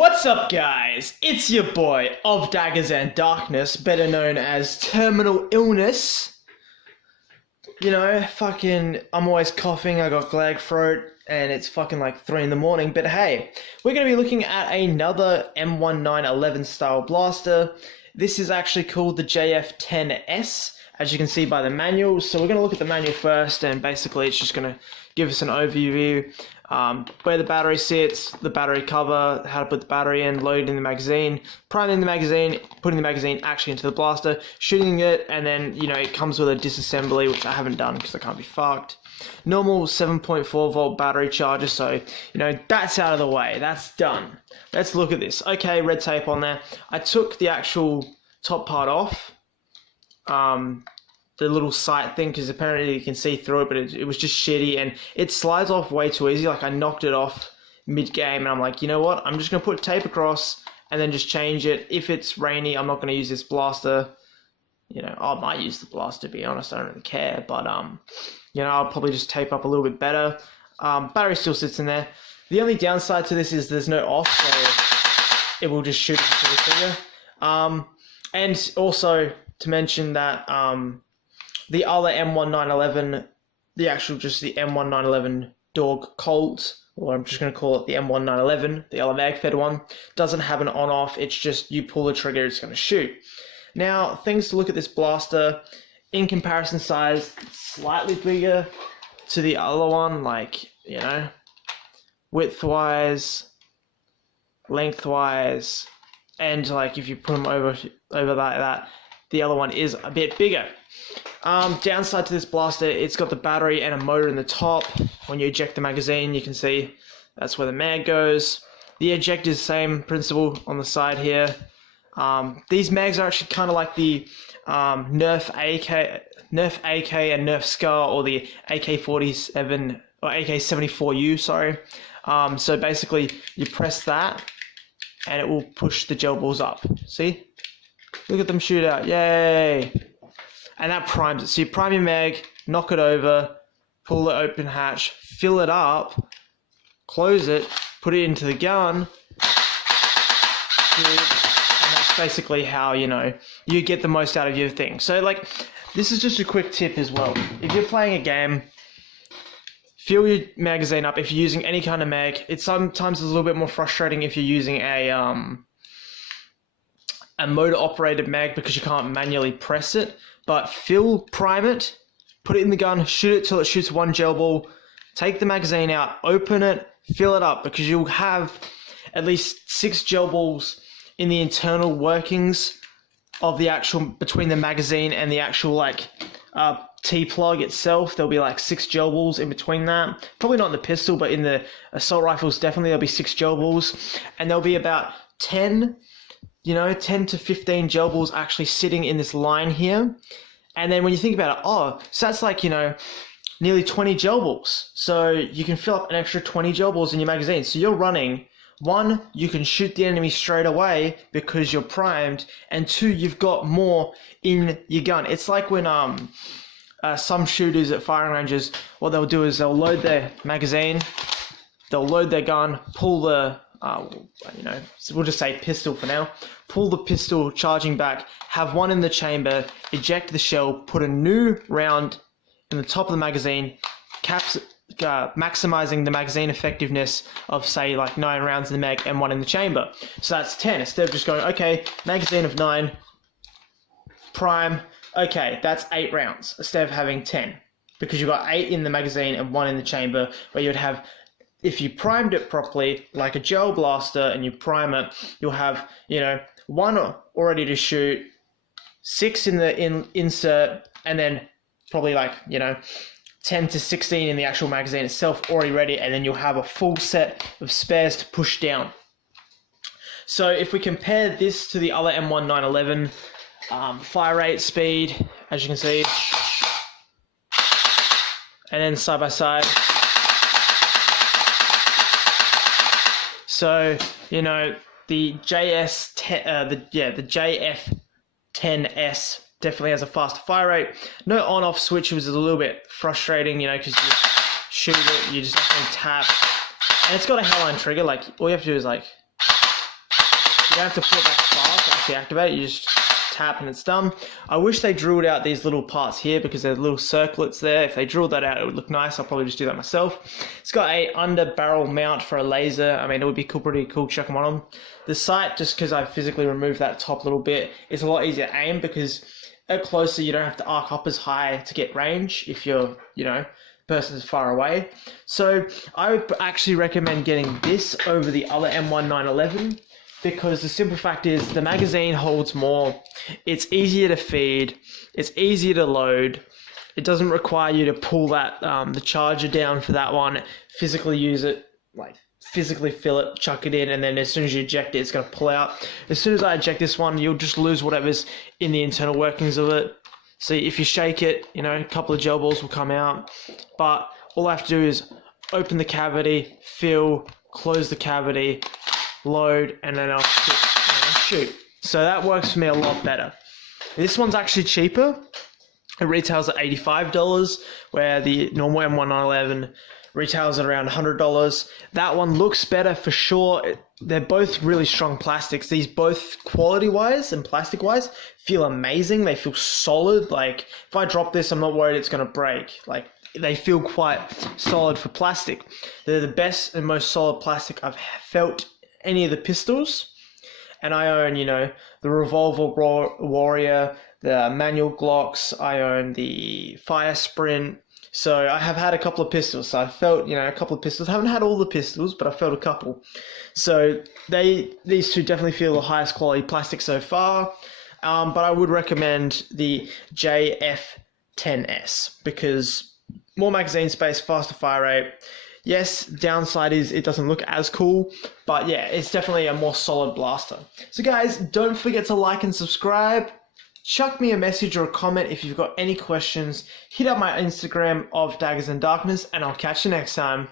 What's up, guys? It's your boy of Daggers and Darkness, better known as Terminal Illness. You know, I'm always coughing, I got glag throat, and it's fucking like 3 in the morning, but hey, we're going to be looking at another M1911 style blaster. This is actually called the jf10s, as you can see by the manual. So we're going to look at the manual first, and basically it's just going to give us an overview. Where the battery sits, the battery cover, how to put the battery in, load in the magazine, priming the magazine, putting the magazine actually into the blaster, shooting it, and then, you know, it comes with a disassembly, which I haven't done because I can't be fucked. Normal 7.4 volt battery charger, so, you know, that's out of the way, that's done. Let's look at this. Okay, red tape on there. I took the actual top part off, the little sight thing, because apparently you can see through it, but it was just shitty, and it slides off way too easy. Like, I knocked it off mid-game, and I'm like, you know what, I'm just going to put tape across, and then just change it. If it's rainy, I'm not going to use this blaster. You know, I might use the blaster, to be honest, I don't really care, but, you know, I'll probably just tape up a little bit better. Battery still sits in there. The only downside to this is there's no off, so it will just shoot into the trigger. And also, to mention that, the other M1911, the M1911 Dog Colt, or I'm just going to call it the M1911, the other mag-fed one, doesn't have an on-off. It's just you pull the trigger, it's going to shoot. Now, things to look at this blaster, in comparison size, it's slightly bigger to the other one, like, you know, width-wise, length-wise, and like if you put them over like that, the other one is a bit bigger. Downside to this blaster, it's got the battery and a motor in the top. When you eject the magazine, you can see that's where the mag goes. The eject is the same principle on the side here. These mags are actually kind of like the Nerf AK and Nerf Scar, or the AK-47 or AK-74U, sorry. So basically, you press that, and it will push the gel balls up. See? Look at them shoot out, yay! And that primes it. So you prime your mag, knock it over, pull the open hatch, fill it up, close it, put it into the gun, and that's basically how, you know, you get the most out of your thing. So, like, this is just a quick tip as well. If you're playing a game, fill your magazine up. If you're using any kind of mag, it's sometimes a little bit more frustrating if you're using a motor operated mag, because you can't manually press it. But prime it, put it in the gun, shoot it till it shoots one gel ball, take the magazine out, open it, fill it up, because you'll have at least 6 gel balls in the internal workings of the actual, between the magazine and the actual, like, T-plug itself. There'll be like 6 gel balls in between that. Probably not in the pistol, but in the assault rifles, definitely there'll be 6 gel balls. And there'll be about 10 to 15 gel balls actually sitting in this line here. And then when you think about it, oh, so that's like, you know, nearly 20 gel balls. So you can fill up an extra 20 gel balls in your magazine. So you're running, 1, you can shoot the enemy straight away because you're primed, and 2, you've got more in your gun. It's like when some shooters at firing ranges, what they'll do is they'll load their magazine, they'll load their gun, pull the you know, so we'll just say pistol for now. Pull the pistol charging back, have one in the chamber, eject the shell, put a new round in the top of the magazine, maximizing the magazine effectiveness of, say, like 9 rounds in the mag and 1 in the chamber. So that's 10. Instead of just going, okay, magazine of 9, prime, okay, that's 8 rounds, instead of having 10. Because you've got 8 in the magazine and 1 in the chamber, where you'd have, if you primed it properly, like a gel blaster, and you prime it, you'll have, you know, 1 already to shoot, 6 in the insert, and then probably like, you know, 10 to 16 in the actual magazine itself already ready, and then you'll have a full set of spares to push down. So if we compare this to the other M1911, fire rate, speed, as you can see, and then side by side. So, you know, the jf10s definitely has a faster fire rate. No on-off switch, was a little bit frustrating, you know, because you shoot it, you just have to tap, and it's got a hellline trigger. Like, all you have to do is like You don't have to pull it back fast to actually activate it. You just tap and it's done. I wish they drilled out these little parts here because there's little circlets there. If they drilled that out, it would look nice. I'll probably just do that myself. It's got a under barrel mount for a laser. I mean, it would be cool, pretty cool chucking one on. The sight, just because I physically removed that top little bit, is a lot easier to aim because at closer you don't have to arc up as high to get range if you're, person's far away. So I would actually recommend getting this over the other M1911 because the simple fact is the magazine holds more, it's easier to feed, it's easier to load, it doesn't require you to pull that the charger down for that one, physically use it, like physically fill it, chuck it in, and then as soon as you eject it, it's going to pull out. As soon as I eject this one, you'll just lose whatever's in the internal workings of it. So if you shake it, a couple of gel balls will come out, but all I have to do is open the cavity, fill, close the cavity, load, and then I'll shoot. So that works for me a lot better. This one's actually cheaper. It retails at $85, where the normal M1911 retails at around $100. That one looks better for sure. They're both really strong plastics. These both quality-wise and plastic-wise feel amazing. They feel solid. Like, if I drop this, I'm not worried it's going to break. Like, they feel quite solid for plastic. They're the best and most solid plastic I've felt any of the pistols. And I own, the Revolver Warrior, the manual Glocks. I own the Fire Sprint. So I have had a couple of pistols. So I felt, a couple of pistols. I haven't had all the pistols, but I felt a couple. So these two definitely feel the highest quality plastic so far. But I would recommend the jf10s because more magazine space, faster fire rate. Yes, downside is it doesn't look as cool, but yeah, it's definitely a more solid blaster. So guys, don't forget to like and subscribe. Chuck me a message or a comment if you've got any questions. Hit up my Instagram of Daggers and Darkness, and I'll catch you next time.